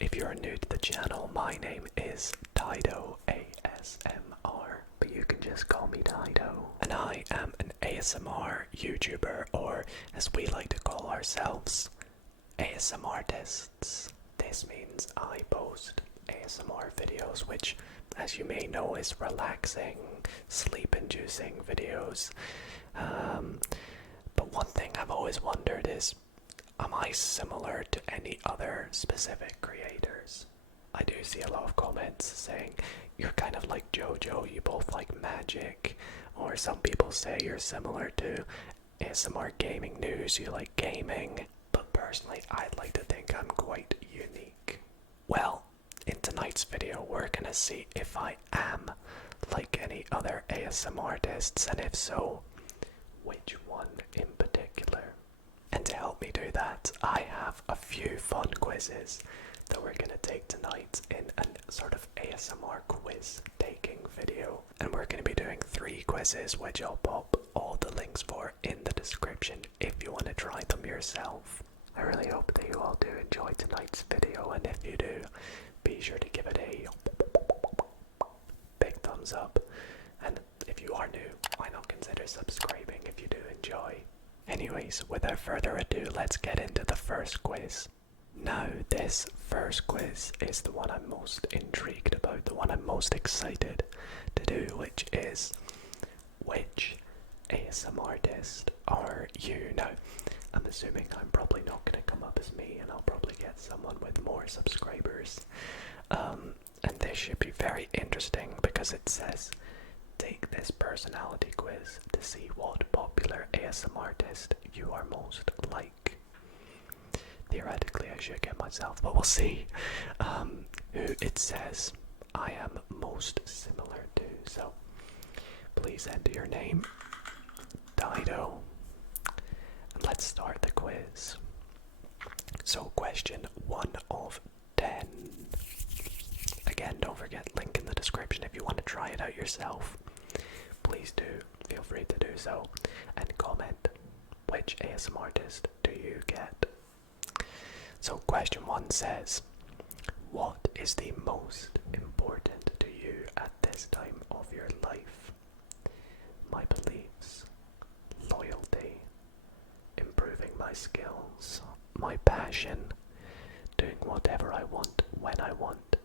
if you're new to the channel, my name is Dido ASMR, but you can just call me Dido. And I am an ASMR YouTuber, or as we like to call ourselves, ASMRtists. This means I post ASMR videos, which, as you may know, is relaxing, sleep-inducing videos. But one thing I've always wondered is, am I similar to any other specific creators? I do see a lot of comments saying, you're kind of like JoJo, you both like magic, or some people say you're similar to ASMR Gaming News, you like gaming, but personally I'd like to think I'm quite unique. Well, in tonight's video we're gonna see if I am like any other ASMRtists, and if so, which one in particular. And to help me do that, I have a few fun quizzes that we're going to take tonight in a sort of ASMR quiz taking video. And we're going to be doing 3 quizzes, which I'll pop all the links for in the description if you want to try them yourself. I really hope that you all do enjoy tonight's video, and if you do, be sure to give it a big thumbs up. And if you are new, why not consider subscribing if you do enjoy. Anyways, without further ado, let's get into the first quiz. Now, this first quiz is the one I'm most intrigued about, the one I'm most excited to do, which is, which ASMRtist are you? Now, I'm assuming I'm probably not going to come up as me, and I'll probably get someone with more subscribers. And this should be very interesting because it says, take this personality quiz to see what popular ASMRtist you are most like. Theoretically, I should get myself, but we'll see who it says I am most similar to. So, please enter your name, Dido, and let's start the quiz. So, question 1 of 10. Again, don't forget, link in the description if you want to try it out yourself. Please do, feel free to do so, and comment, which ASMRtist do you get? So question 1 says, what is the most important to you at this time of your life? My beliefs, loyalty, improving my skills, my passion, doing whatever I want when I want,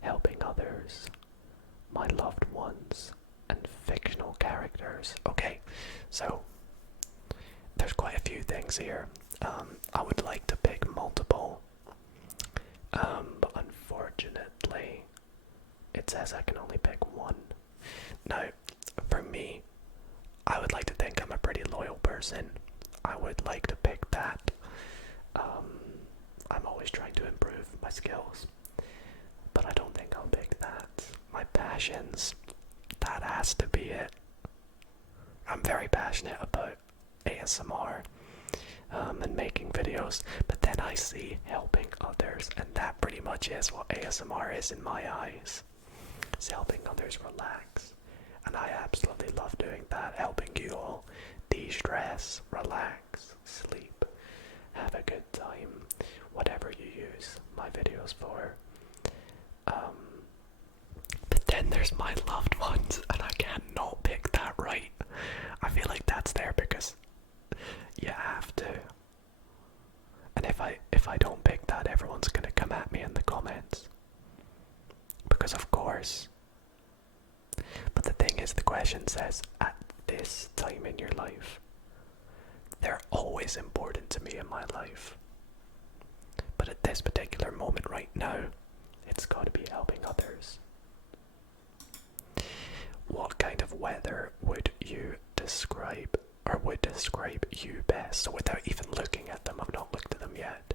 helping others, my loved ones, and fictional characters. Okay, so there's quite a few things here. I would like to pick multiple, but unfortunately it says I can only pick one. Now, for me, I would like to think I'm a pretty loyal person. I would like to pick that. I'm always trying to improve my skills, but I don't think I'll pick that. My passions, that has to be it. I'm very passionate about ASMR and making videos, but then I see helping others, and that pretty much is what ASMR is in my eyes. It's helping others relax, and I absolutely love doing that, helping you all de-stress, relax, sleep, have a good time, whatever you use my videos for. But then there's my loved ones, and I can't not pick that, right? I feel like that's there because you have to. And if I don't pick that, everyone's gonna come at me in the comments. Because of course. But the thing is, the question says, at this time in your life. They're always important to me in my life. But at this particular moment right now, it's gotta be helping others. What kind of weather would you describe, or would describe you best? So without even looking at them, I've not looked at them yet.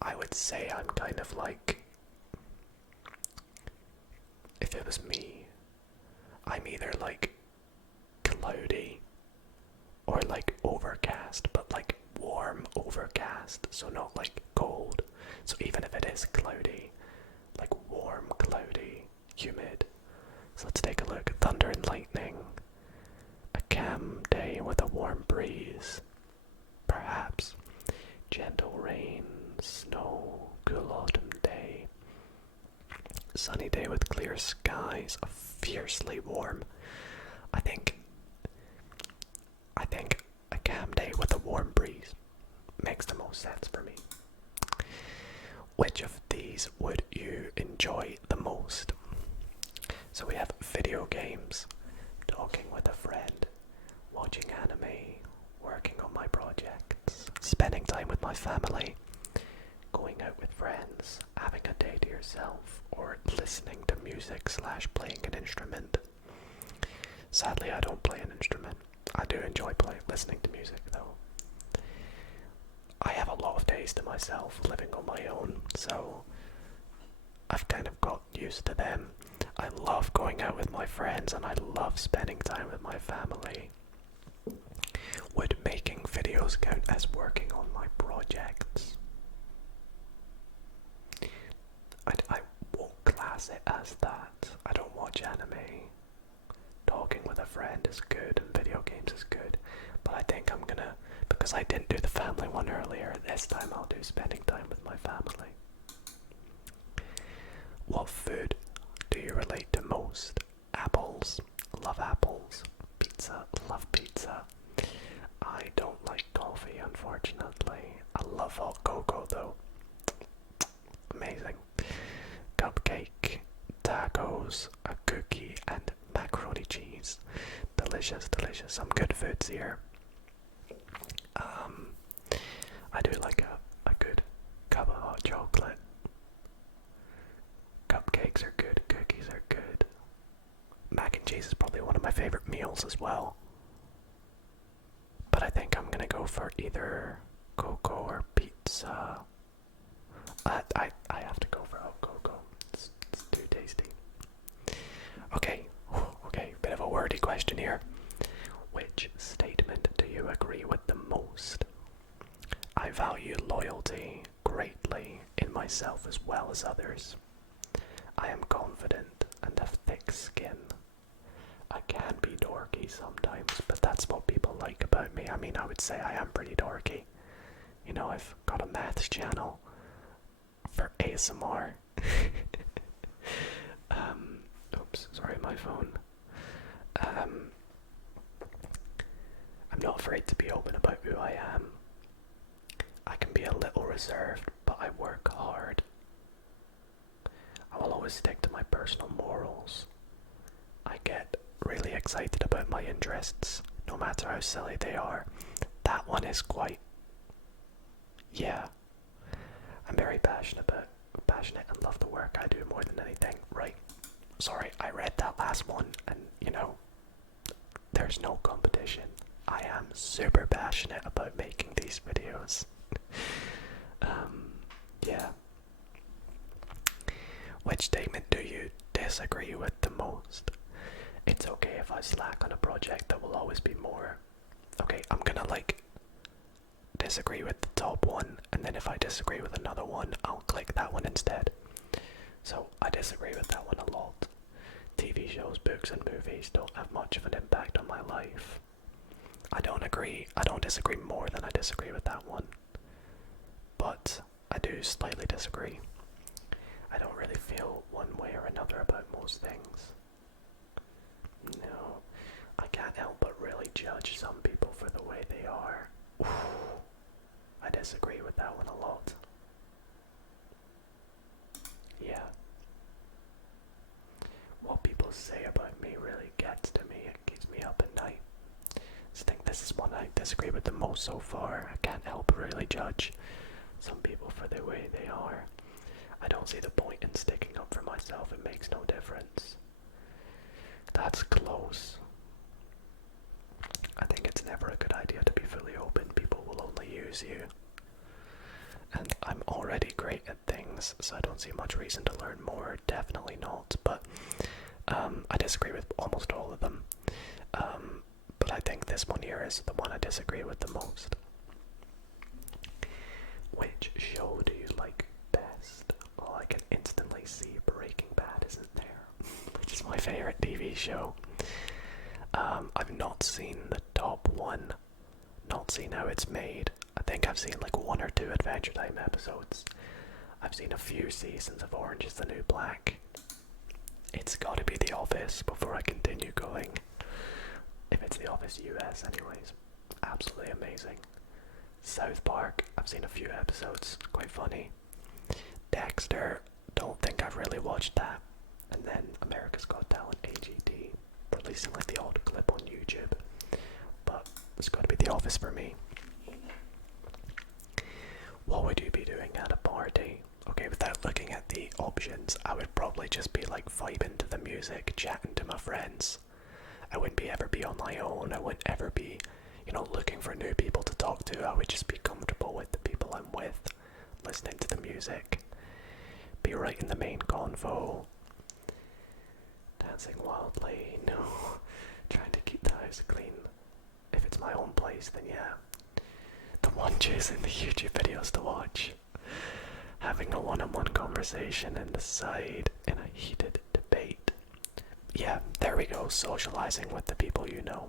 I would say I'm kind of like, if it was me, I'm either like cloudy or like overcast, but like warm overcast, so not like cold. So even if it is cloudy, like warm, cloudy, humid. So let's take a look. Thunder and lightning. A calm day with a warm breeze. Perhaps gentle rain, snow, cool autumn day. Sunny day with clear skies, fiercely warm. I think a calm day with a warm breeze makes the most sense for me. Which of these would you enjoy the most? So we have video games, talking with a friend, watching anime, working on my projects, spending time with my family, going out with friends, having a day to yourself, or listening to music / playing an instrument. Sadly, I don't play an instrument. I do enjoy listening to music though. I have a lot of days to myself living on my own, so I've kind of got used to them. I love going out with my friends and I love spending time with my family. Would making videos count as working on my projects? I won't class it as that. I don't watch anime. Talking with a friend is good and video games is good, but I think I'm gonna, because I didn't do the family one earlier, this time I'll do spending time with my family. What food do you relate to most? Apples, love apples. Pizza, love pizza. I don't like coffee, unfortunately. I love hot cocoa though. Amazing. Cupcake, tacos, a cookie, and macaroni cheese. Delicious, delicious. Some good foods here. I do like a good cup of hot chocolate. Cupcakes are good, cookies are good. Mac and cheese is probably one of my favorite meals as well. But I think I'm gonna go for either cocoa or pizza. I have to go for hot cocoa. It's too tasty. Okay, bit of a wordy question here. Which statement do you agree with the most? I value loyalty greatly in myself as well as others. I am confident and have thick skin. I can be dorky sometimes, but that's what people like about me. I mean, I would say I am pretty dorky. You know, I've got a maths channel for ASMR. Oops, sorry, my phone. I'm not afraid to be open about who I am. I can be a little reserved, but I work hard. I will always stick to my personal morals. I get really excited about my interests, no matter how silly they are. That one is quite... yeah. I'm very passionate and love the work I do more than anything. Right. Sorry, I read that last one and, you know, there's no competition. I am super passionate about making these videos. Yeah. Which statement do you disagree with the most? It's okay if I slack on a project, there will always be more. Okay, I'm gonna disagree with the top one, and then if I disagree with another one, I'll click that one instead. So I disagree with that one a lot. TV shows, books and movies don't have much of an impact on my life. I don't disagree more than I disagree with that one. But I do slightly disagree. I don't really feel one way or another about most things. No, I can't help but really judge some people for the way they are. Ooh, I disagree with that one a lot. Yeah. What people say about me really gets to me. It keeps me up at night. I think this is one I disagree with the most so far. I can't help but really judge some people for the way they are. I don't see the point in sticking up for myself. It makes no difference. That's close. I think it's never a good idea to be fully open. People will only use you. And I'm already great at things, so I don't see much reason to learn more. Definitely not. But I disagree with almost all of them. But I think this one here is the one I disagree with the most. Which show do you like best? Well, I can instantly see Breaking Bad isn't there, which is my favorite TV show. I've not seen the top one, not seen how it's made. I think I've seen like 1 or 2 Adventure Time episodes. I've seen a few seasons of Orange is the New Black. It's gotta be The Office before I continue going. If it's The Office US anyways. Absolutely amazing. South Park, I've seen a few episodes, quite funny. Dexter, don't think I've really watched that. And then America's Got Talent, AGT, releasing like the odd clip on YouTube. But it's gotta be The Office for me. What would you be doing at a party? Okay, without looking at the options, I would probably just be like vibing to the music, chatting to my friends. I wouldn't ever be on my own. I wouldn't ever be, looking for new people to talk to. I would just be comfortable with the people I'm with, listening to the music, be right in the main convo, dancing wildly, trying to keep the house clean. If it's my own place, then yeah. The one choosing the YouTube videos to watch. Having a one-on-one conversation and decide in a heated debate. Yeah, there we go, socializing with the people you know.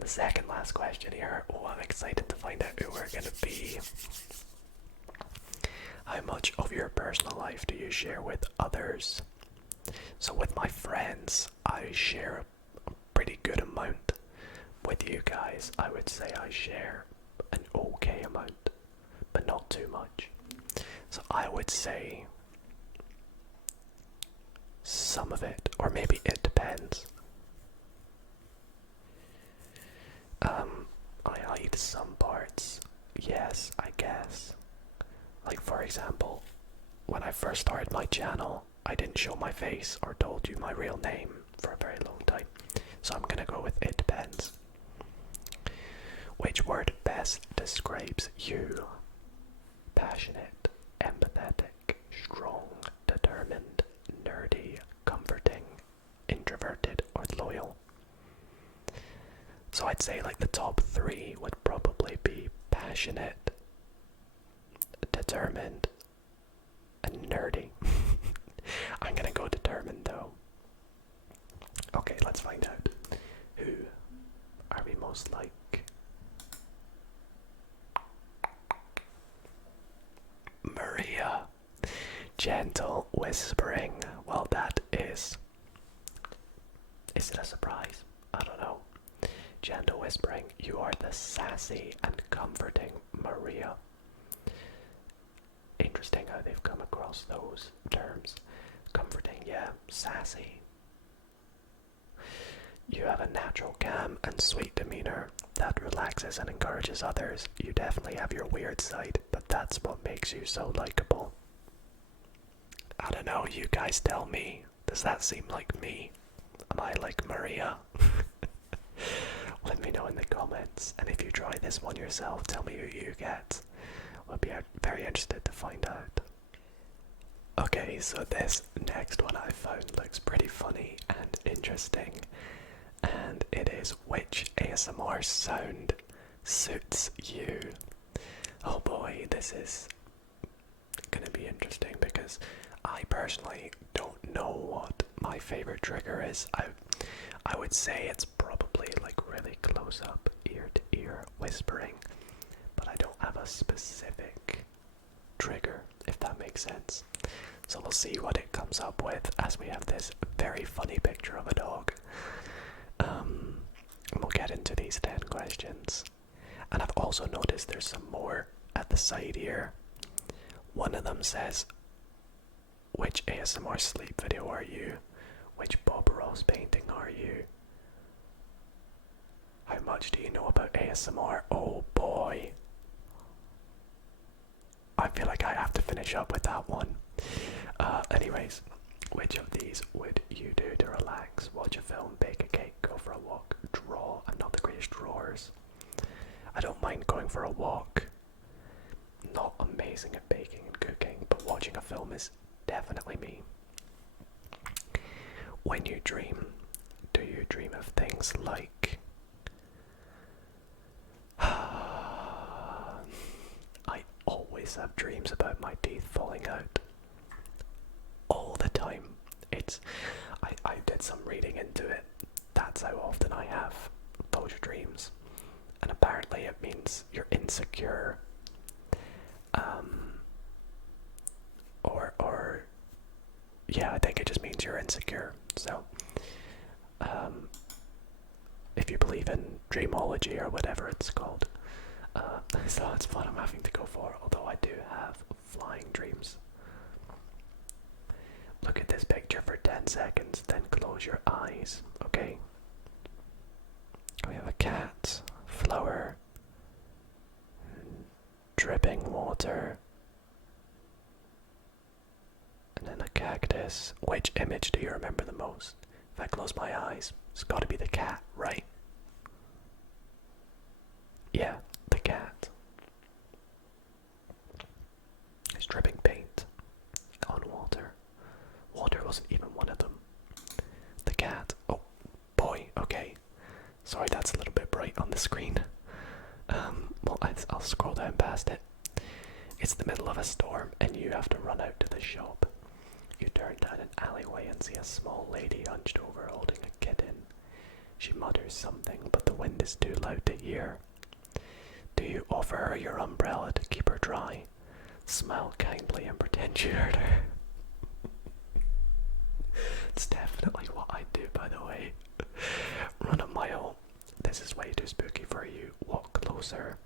The second last question here. Oh, I'm excited to find out who we're gonna be. How much of your personal life do you share with others? So with my friends, I share a pretty good amount. With you guys, I would say I share an okay amount, but not too much. So I would say some of it, or maybe it depends. I hide some parts, yes, I guess. Like for example, when I first started my channel, I didn't show my face or told you my real name for a very long time. So I'm gonna go with it depends. Which word best describes you? Passionate, empathetic, strong, determined, nerdy, comforting, introverted, or loyal? So I'd say like the top three would probably be passionate, determined, and nerdy. I'm gonna go determined though. Okay, let's find out. Who are we most like? Maria. Gentle whispering. Well, that is it a surprise? I don't know. Gentle whispering. You are the sassy and comforting Maria. Interesting how they've come across those terms. Comforting, yeah. Sassy. You have a natural calm and sweet demeanor that relaxes and encourages others. You definitely have your weird side, but that's what makes you so likable. I don't know, you guys tell me. Does that seem like me? Am I like Maria? Let me know in the comments, and if you try this one yourself, tell me who you get. I'll be very interested to find out. Okay, so this next one I found looks pretty funny and interesting. And it is, which ASMR sound suits you? Oh boy, this is gonna be interesting because I personally don't know what my favorite trigger is. I would say it's probably like really close up, ear to ear whispering, but I don't have a specific trigger, if that makes sense. So we'll see what it comes up with as we have this very funny picture of a dog. We'll get into these 10 questions. And I've also noticed there's some more at the side here. One of them says, which ASMR sleep video are you? Which Bob Ross painting are you? How much do you know about ASMR? Oh boy. I feel like I have to finish up with that one. Anyways, which of these would you do to relax? Watch a film, bake a cake, go for a walk, draw. I'm not the greatest drawers. I don't mind going for a walk. Not amazing at baking and cooking, but watching a film is definitely me. When you dream, do you dream of things like... I always have dreams about my teeth falling out. All the time. I did some reading into it. That's how often I have those dreams. And apparently it means you're insecure. yeah, I think it just means you're insecure. So, if you believe in dreamology or whatever it's called, so that's what I'm having to go for. Although I do have flying dreams. Look at this picture for 10 seconds, then close your eyes. Okay. We have a cat, flower, dripping water, and then a cactus. Which image do you remember the most? If I close my eyes, it's got to be the cat, right? Yeah, the cat. It's dripping paint on water. Water wasn't even one of them. The cat. Oh, boy, okay. Sorry, that's a little bit bright on the screen. Well, I'll scroll down past it. It's the middle of a storm and you have to run out to the shop. You turn down an alleyway and see a small lady hunched over holding a kitten. She mutters something, but the wind is too loud to hear. Do you offer her your umbrella to keep her dry? Smile kindly and pretend you heard her. It's definitely what I do, by the way. Run a mile. This is way too spooky for you. Walk closer.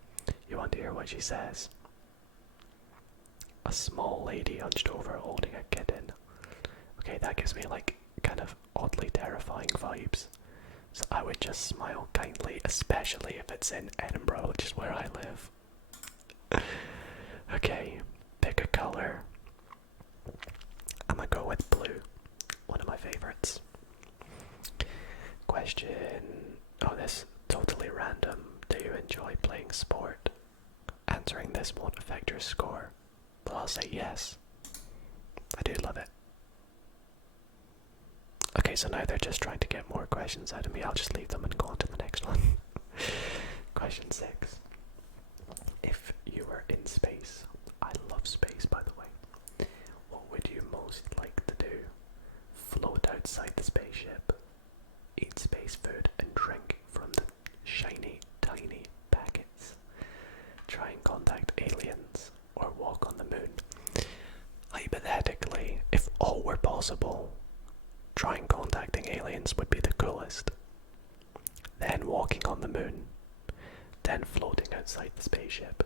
You want to hear what she says? A small lady hunched over holding a kitten. Okay, that gives me like kind of oddly terrifying vibes. So I would just smile kindly, especially if it's in Edinburgh, which is where I live. Okay, pick a color. I'm gonna go with blue. One of my favorites. Question. Oh, this totally random. Do you enjoy playing sport? Answering this won't affect your score, but I'll say yes. I do love it. Okay, so now they're just trying to get more questions out of me. I'll just leave them and go on to the next one. Question 6. If you were in space, I love space by the way, what would you most like to do? Float outside the spaceship, eat space food and drink from the shiny, tiny packets, try and contact aliens, or walk on the moon? Hypothetically, if all were possible, trying contacting aliens would be the coolest. Then walking on the moon, then floating outside the spaceship,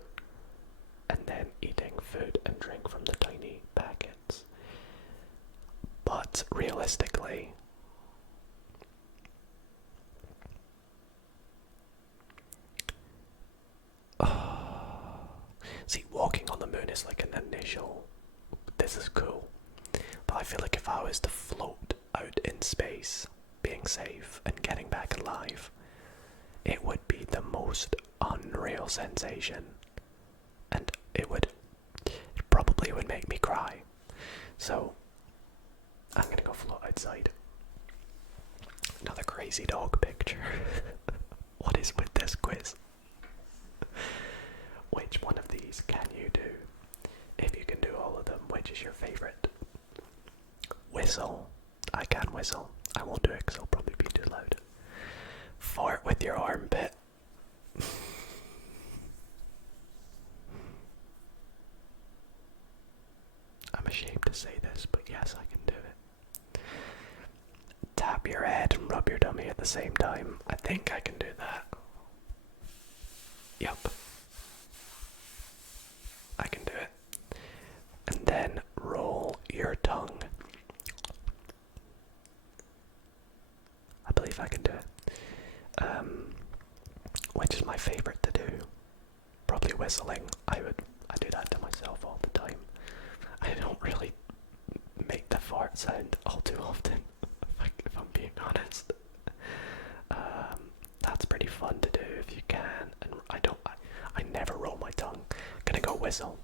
and then eating food and drink from the tiny packets. But realistically, see, walking on the moon is like an initial, this is cool. But I feel like if I was to float out in space, being safe and getting back alive, it would be the most unreal sensation. And it probably would make me cry. So, I'm gonna go float outside. Another crazy dog picture. What is with this quiz? Which one of these can you do? If you can do all of them, which is your favorite? Whistle. I can whistle. I won't do it because it'll probably be too loud. Fart with your armpit. I'm ashamed to say this, but yes, I can do it. Tap your head and rub your tummy at the same time. I think I can do that. Yup. I can do it. And then roll your tongue. I believe I can do it. Which is my favorite to do? Probably whistling. I do that to myself all the time. I don't really make the fart sound all too often, if I'm being honest. That's pretty fun to do if you can, and I never roll my tongue. Gonna go whistle.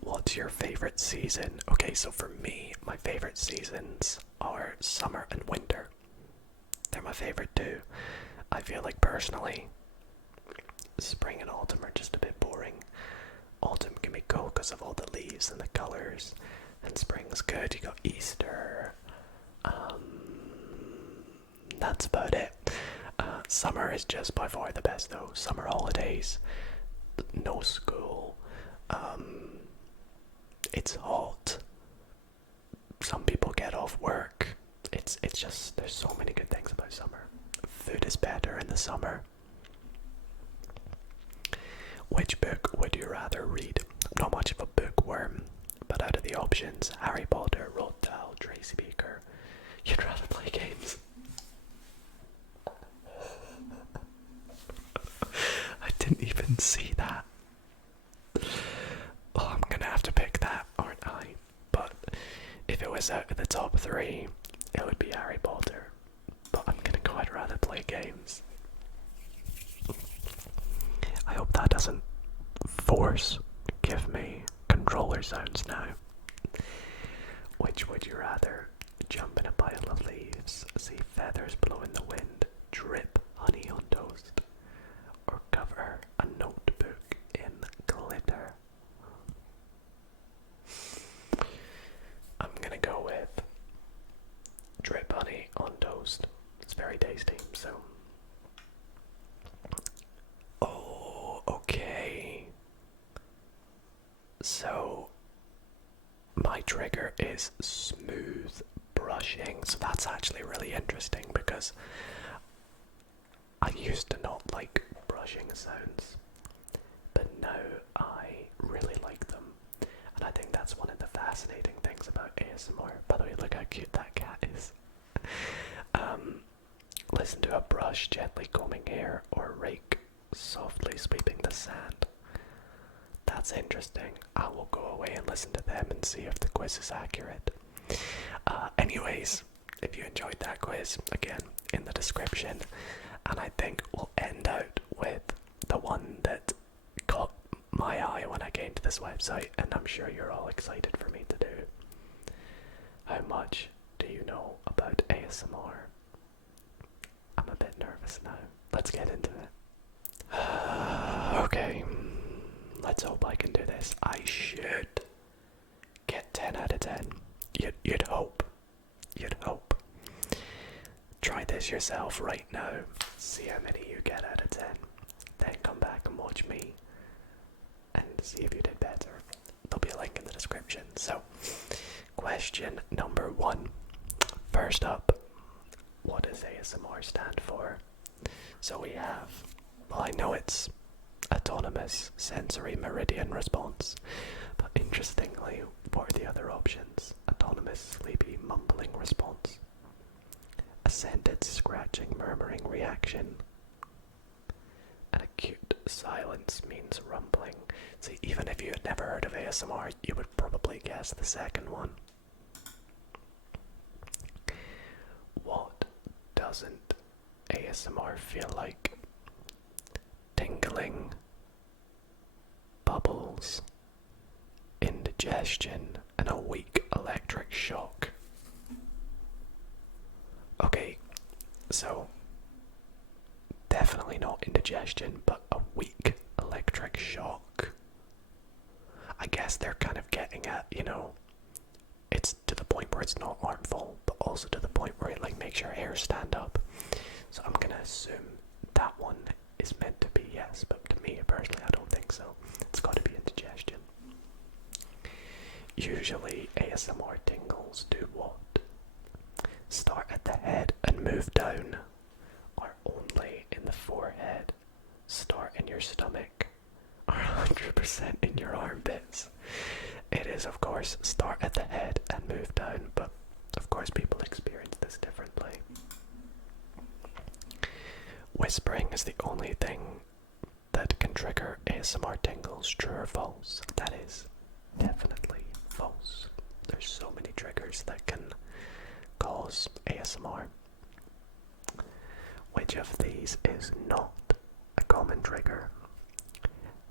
What's your favorite season? Okay, so for me, my favorite seasons are summer and winter. They're my favorite too. I feel like personally, spring and autumn are just a bit boring. Autumn can be cool because of all the leaves and the colours, and spring's good. You got Easter. That's about it. Summer is just by far the best though. Summer holidays, no school. It's hot. it's just, there's so many good things about summer. Food is better in the summer. Which book would you rather read? I'm not much of a bookworm, but out of the options, Harry Potter, Roald Dahl, Tracy Baker, you'd rather play games. I didn't even see that. Oh, I'm gonna have to pick that, aren't I? But if it was out of the top 3, it would be Harry Potter. But I'm gonna go, I'd rather play games. I hope that doesn't give me controller sounds now. Which would you rather? Jump in a pile of leaves, see feathers blow in the wind, drip honey on toast, or cover a notebook in glitter? I'm gonna go with drip honey on toast. It's very tasty, so. Oh, okay. So, my trigger is smooth brushing, so that's actually really interesting because I used to not like brushing sounds, but now I really like them, and I think that's one of the fascinating things about ASMR. By the way, look how cute that cat is. Listen to a brush gently combing hair or a rake softly sweeping the sand. That's interesting. I will go away and listen to them and see if the quiz is accurate. Anyways, if you enjoyed that quiz, again, in the description. And I think we'll end out with the one that caught my eye when I came to this website, and I'm sure you're all excited for me to do. How much do you know about ASMR? I'm a bit nervous now. Let's get into it. Okay. Let's hope I can do this. I should get 10 out of 10. You'd hope. You'd hope. Try this yourself right now. See how many you get out of 10. Then come back and watch me and see if you did better. There'll be a link in the description. So, question number 1. First up, what does ASMR stand for? So we have, well, I know it's autonomous sensory meridian response, but interestingly, what are the other options? Autonomous sleepy mumbling response, ascended scratching murmuring reaction, and acute silence means rumbling. See, even if you had never heard of ASMR, you would probably guess the second one. What doesn't ASMR feel like? Tingling, bubbles, indigestion, and a weak electric shock. Okay, so definitely not indigestion, but a weak electric shock. I guess they're kind of getting at, it's to the point where it's not harmful, but also to the point where it like makes your hair stand up. So I'm gonna assume that one is meant to be yes, but to me personally I don't think so. It's got to be indigestion. Usually ASMR tingles do what? Start at the head and move down, or only in the forehead, start in your stomach, or 100% in your armpits. It is, of course, start at the head and move down, but of course people experience this differently. Whispering is the only thing that can trigger ASMR tingles, true or false? That is definitely false. There's so many triggers that can cause ASMR. Which of these is not a common trigger?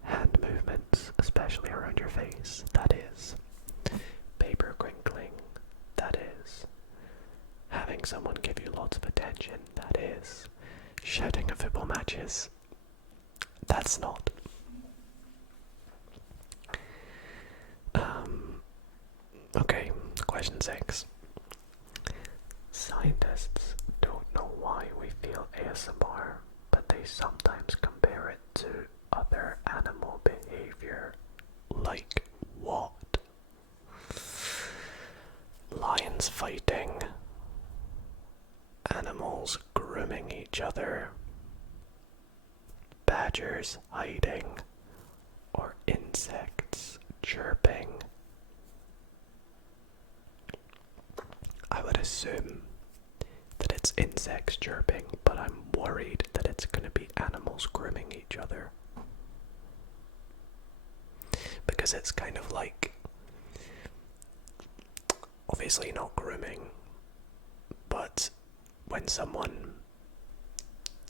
Hand movements, especially around your face, that is. Paper crinkling, that is. Having someone give you lots of attention, that is. Shouting at football matches, that's not. Okay, question 6. Scientists don't know why we feel ASMR, but they sometimes compare it to other animal behavior. Like what? Lions fighting, spiders hiding or insects chirping? I would assume that it's insects chirping, but I'm worried that it's going to be animals grooming each other. Because it's kind of like, obviously not grooming, but when someone,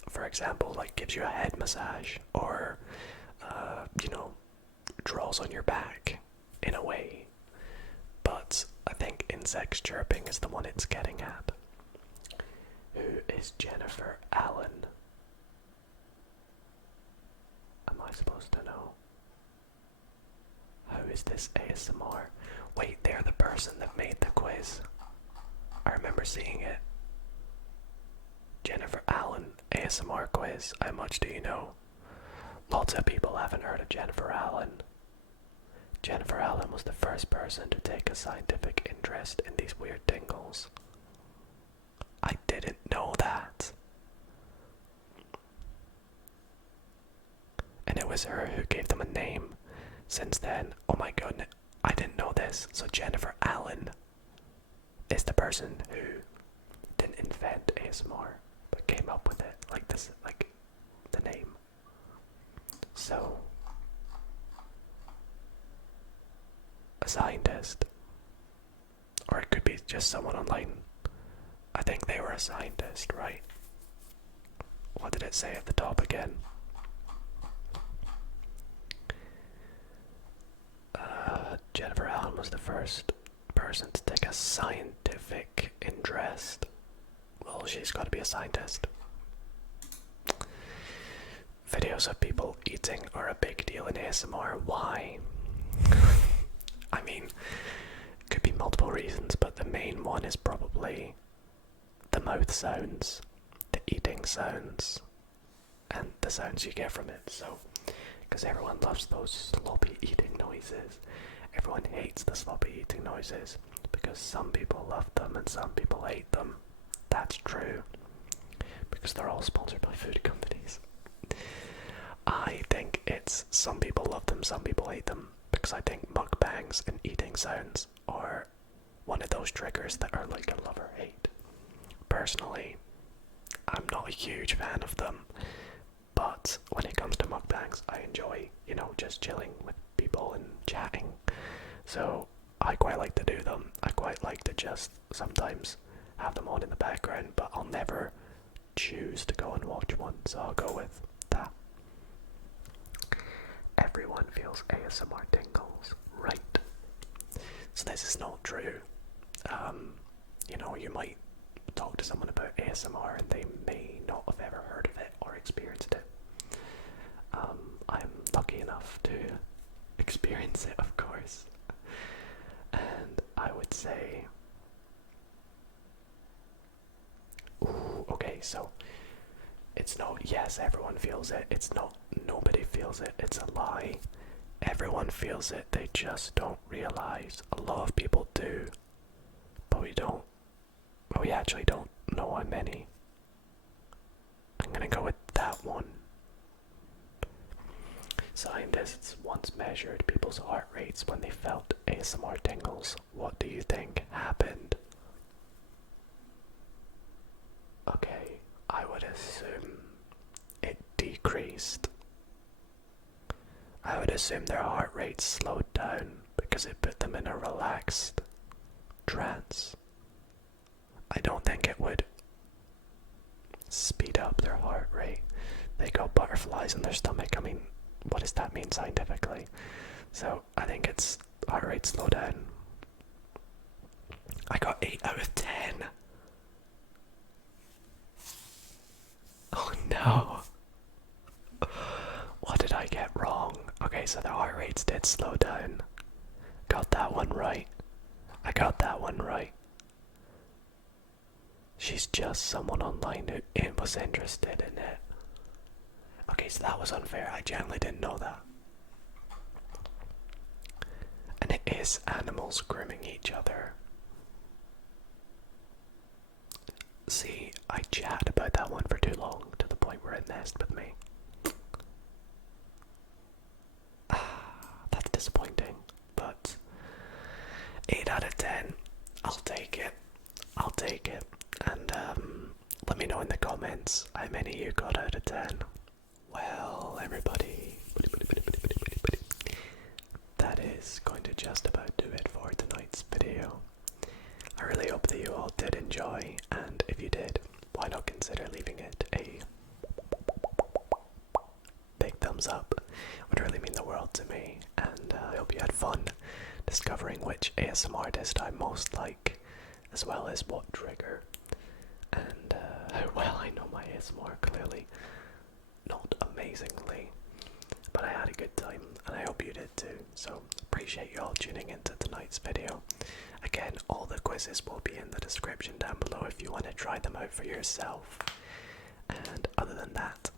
for example, like gives you a head massage or, draws on your back in a way. But I think insects chirping is the one it's getting at. Who is Jennifer Allen? Am I supposed to know? Who is this ASMR? Wait, they're the person that made the quiz. I remember seeing it. Jennifer Allen ASMR quiz. How much do you know? Lots of people haven't heard of Jennifer Allen. Jennifer Allen was the first person to take a scientific interest in these weird tingles. I didn't know that. And it was her who gave them a name. Since then, oh my goodness, I didn't know this. So Jennifer Allen is the person who didn't invent ASMR, but came up with it, like this, like the name. So, a scientist, or it could be just someone online. I think they were a scientist, right? What did it say at the top again? Jennifer Allen was the first person to take a scientific interest. Well, she's got to be a scientist. Videos of people eating are a big deal in ASMR. Why? I mean, could be multiple reasons, but the main one is probably the mouth sounds, the eating sounds, and the sounds you get from it. So, because everyone loves those sloppy eating noises. Everyone hates the sloppy eating noises because some people love them and some people hate them. That's true, because they're all sponsored by food companies. I think it's some people love them, some people hate them, because I think mukbangs and eating sounds are one of those triggers that are like a love or hate. Personally, I'm not a huge fan of them, but when it comes to mukbangs, I enjoy, just chilling with people and chatting. So I quite like to do them. I quite like to just sometimes have them on in the background, but I'll never choose to go and watch one, so I'll go with that. Everyone feels ASMR tingles, right? So this is not true. You might talk to someone about ASMR and they may not have ever heard of it or experienced it. I'm lucky enough to experience it, of course. And I would say, okay, so it's not, yes, everyone feels it. It's not, nobody feels it. It's a lie. Everyone feels it. They just don't realize. A lot of people do, but we actually don't know how many. I'm gonna go with that one. Scientists once measured people's heart rates when they felt ASMR tingles. What do you think happened? Okay, I would assume it decreased. I would assume their heart rate slowed down because it put them in a relaxed trance. I don't think it would speed up their heart rate. They got butterflies in their stomach. I mean, what does that mean scientifically? So I think it's heart rate slow down. I got 8 out of 10. Oh no. What did I get wrong? Okay, so the heart rates did slow down. Got that one right. I got that one right. She's just someone online who was interested in it. Okay, so that was unfair. I genuinely didn't know that. And it is animals grooming each other. See, I chatted about that one for too long, to the point where it messed with me. disappointing, but 8 out of 10, I'll take it. I'll take it. And let me know in the comments how many you got out of 10. Well, everybody, that is going to just about do it for tonight's video. I really hope that you all did enjoy, and if you did, why not consider leaving it a big thumbs up. It would really mean the world to me, and I hope you had fun discovering which ASMRtist I most like, as well as what trigger, and how well I know my ASMR. Clearly not amazingly, but I had a good time, and I hope you did too. So appreciate you all tuning into tonight's video. Again, all the quizzes will be in the description down below if you want to try them out for yourself. And other than that,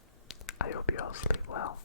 I hope you all sleep well,